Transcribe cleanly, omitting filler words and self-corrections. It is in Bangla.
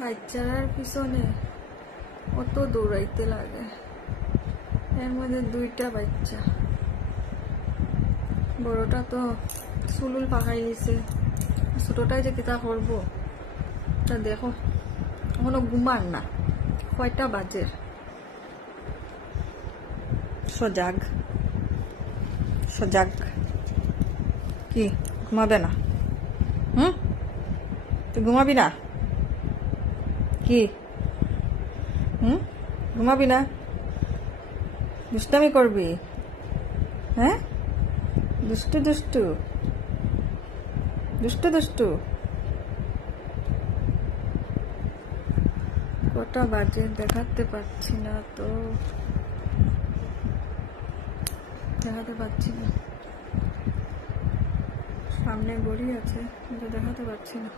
বাচ্চার পিছনে অত দৌড়াইতে লাগে, এর মধ্যে দুইটা বাচ্চা। বড়টা তো চুলুল পাকাই দিছে, ছোটটাই যে কিতা করবো তা দেখো, এখনো ঘুমার না। কয়টা বাজে? সজাগ সজাগ। কি ঘুমাবে না? তুই ঘুমাবি না? কি ঘুমাবি না? দুষ্টামি করবি? হ্যাঁ, দুষ্টু দুষ্টু দুষ্টু দুষ্টু। কটা বাজে দেখাতে পারছি না তো, দেখাতে পারছি না। সামনে গড়ি আছে কিন্তু দেখাতে পারছি না।